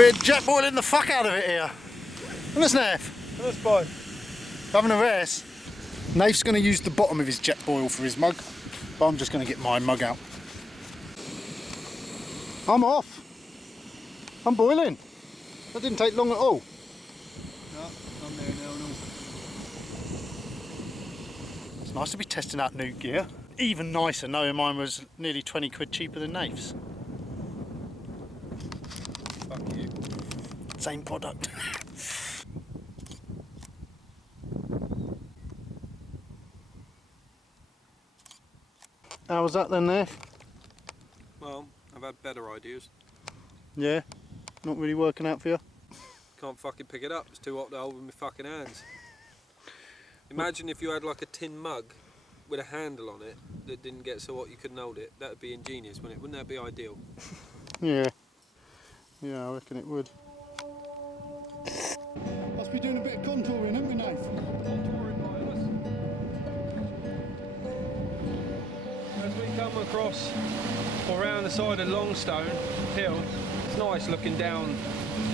We're jet boiling the fuck out of it here. Isn't this, Nath? That's fine. Having a race. Nath's going to use the bottom of his jet boil for his mug, but I'm just going to get my mug out. I'm off. I'm boiling. That didn't take long at all. No, I'm there now. No. It's nice to be testing out new gear. Even nicer knowing mine was nearly 20 quid cheaper than Nath's. Fuck you. Same product. How was that then, Nath? Well, I've had better ideas. Yeah? Not really working out for you? Can't fucking pick it up. It's too hot to hold with my fucking hands. Imagine if you had like a tin mug with a handle on it that didn't get so hot you couldn't hold it. That would be ingenious, wouldn't it? Wouldn't that be ideal? Yeah. Yeah, I reckon it would. Must be doing a bit of contouring, haven't we, Nath? As we come across or around the side of Longstone Hill, it's nice looking down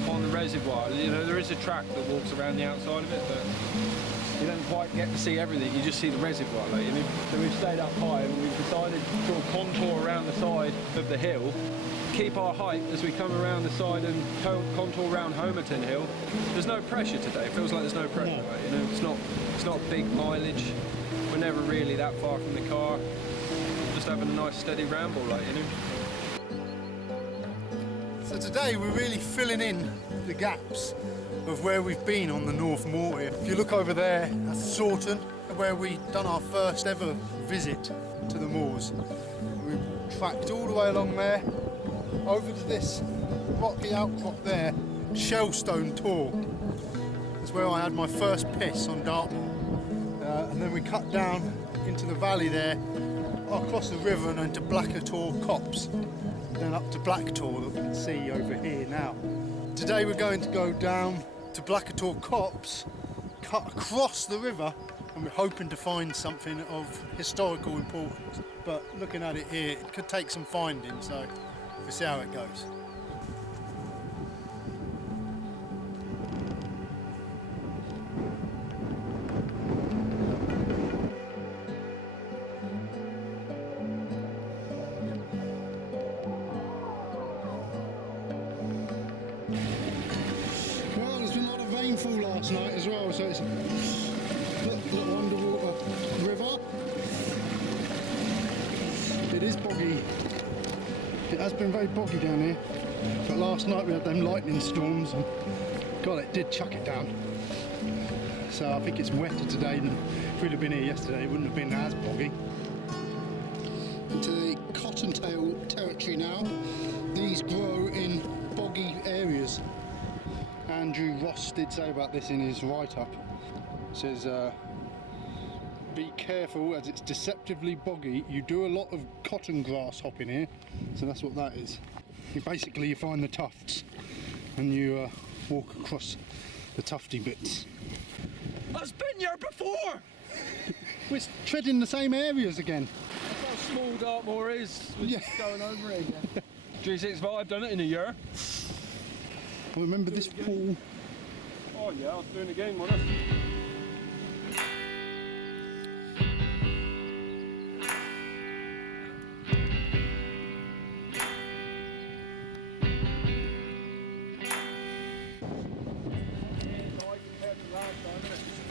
on the reservoir. You know, there is a track that walks around the outside of it, but you don't quite get to see everything. You just see the reservoir. Like, so we've stayed up high and we've decided to sort of contour around the side of the hill, keep our height as we come around the side and contour around Homerton Hill. There's no pressure today. It feels like there's no pressure. Right? You know, it's not big mileage. We're never really that far from the car. Just having a nice steady ramble, like, you know. So today we're really filling in the gaps of where we've been on the North Moor here. If you look over there, that's Sawton, where we done our first ever visit to the moors. We tracked all the way along there, over to this rocky outcrop there, Shellstone Tor. That's where I had my first piss on Dartmoor. And then we cut down into the valley there, across the river and into Black-A-Tor-Copse, then up to Black-Tor that we can see over here now. Today we're going to go down to Black-A-Tor-Copse, cut across the river, and we're hoping to find something of historical importance. But looking at it here, it could take some finding, so we'll see how it goes. Last night as well, so it's a little underwater river. It is boggy. It has been very boggy down here, but last night we had them lightning storms and God, it did chuck it down. So I think it's wetter today than if we'd have been here yesterday. It wouldn't have been as boggy. Into the cottontail territory now. These grow in boggy areas. Andrew Ross did say about this in his write-up. Says, be careful as it's deceptively boggy. You do a lot of cotton grass hopping here, so that's what that is. Basically you find the tufts and you walk across the tufty bits. I've been here before! We're treading the same areas again. That's how small Dartmoor is. We're just going over it again. 365, I've done it in a year. I remember this pool. Oh yeah, I was doing it again, wasn't I?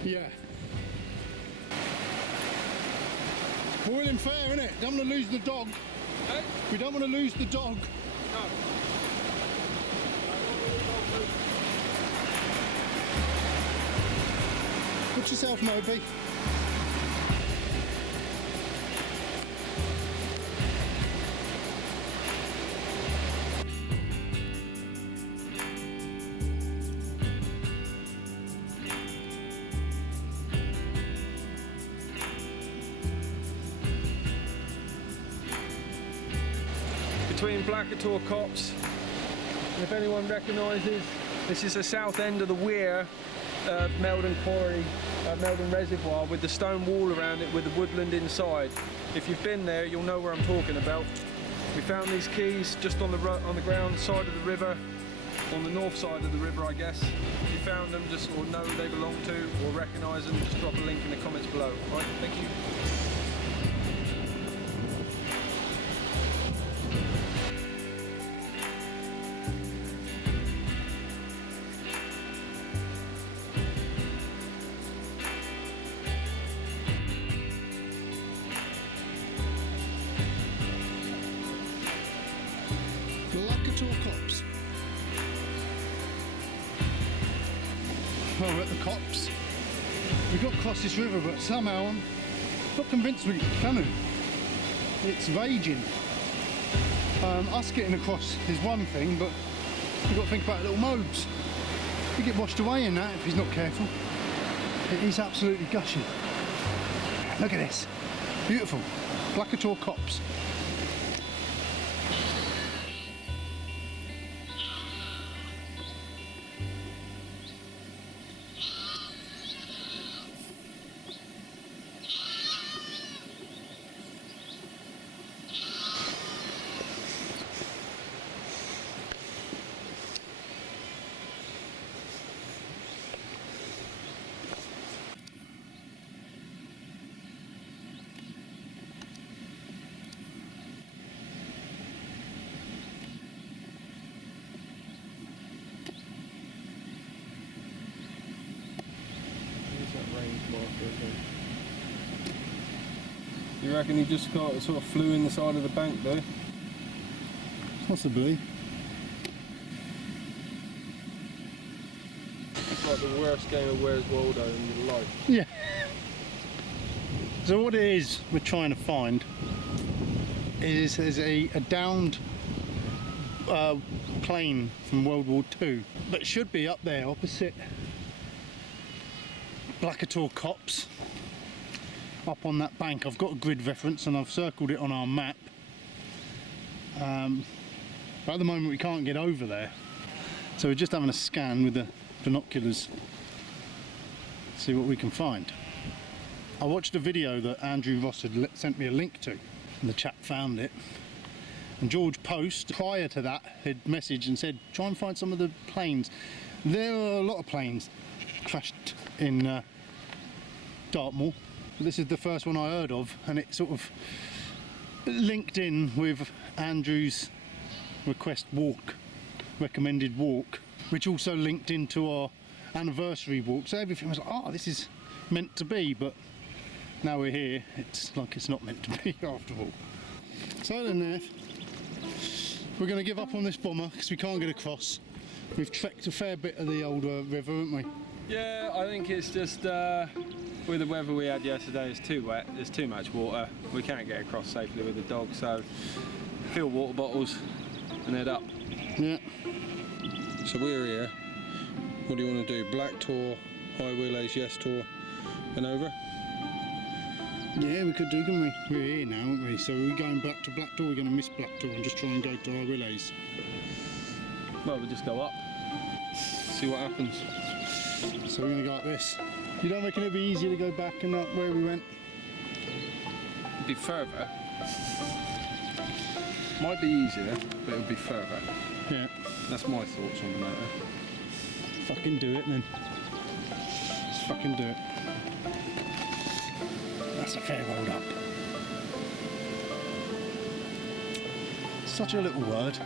Yeah. Boiling fair, isn't it? Don't want to lose the dog. Hey? We don't want to lose the dog. No. Watch yourself, Moby. Between Black-A-Tor-Copse, and if anyone recognises, this is the south end of the weir of Meldon Quarry, Meldon Reservoir, with the stone wall around it with the woodland inside. If you've been there, you'll know where I'm talking about. We found these keys just on the ground side of the river. on the north side of the river, I guess. If you found them, just or know who they belong to or recognise them, just drop a link in the comments below. All right, thank you. Black-A-Tor-Copse. Well, we're at the Copse. We've got to cross this river, but somehow I'm not convinced we can. It's raging. Us getting across is one thing, but we've got to think about little Mobes. We get washed away in that if he's not careful. It is absolutely gushing. Look at this. Beautiful. Black-A-Tor-Copse. You reckon he just got sort of flew in the side of the bank though? Possibly. It's like the worst game of Where's Waldo in your life. Yeah. So what it is we're trying to find is a downed plane from World War II that should be up there opposite Black-A-Tor-Copse, up on that bank. I've got a grid reference and I've circled it on our map, but at the moment we can't get over there, so we're just having a scan with the binoculars, see what we can find. I watched a video that Andrew Ross had sent me a link to, and the chap found it, and George Post prior to that had messaged and said try and find some of the planes. There are a lot of planes crashed in Dartmoor, but this is the first one I heard of, and it sort of linked in with Andrew's recommended walk, which also linked into our anniversary walk, so everything was like, oh, this is meant to be, but now we're here, it's like it's not meant to be after all. So then, Nath, we're going to give up on this bomber because we can't get across. We've trekked a fair bit of the old river, haven't we? Yeah, I think it's just with the weather we had yesterday, it's too wet, there's too much water, we can't get across safely with the dog, so fill water bottles and head up. Yeah. So we're here. What do you want to do? Black-Tor, High Willhays, yes Tor, and over? Yeah, we could do, couldn't we? We're here now, aren't we? So we're going back to Black-Tor, we're going to miss Black-Tor and just try and go to High Willhays. Well, we'll just go up, see what happens. So we're going to go like this. You don't reckon it'd be easier to go back and up where we went? It'd be further. Might be easier, but it'll be further. Yeah. That's my thoughts on the matter. Fucking do it then. Let's fucking do it. That's a fair road up. Such a little word.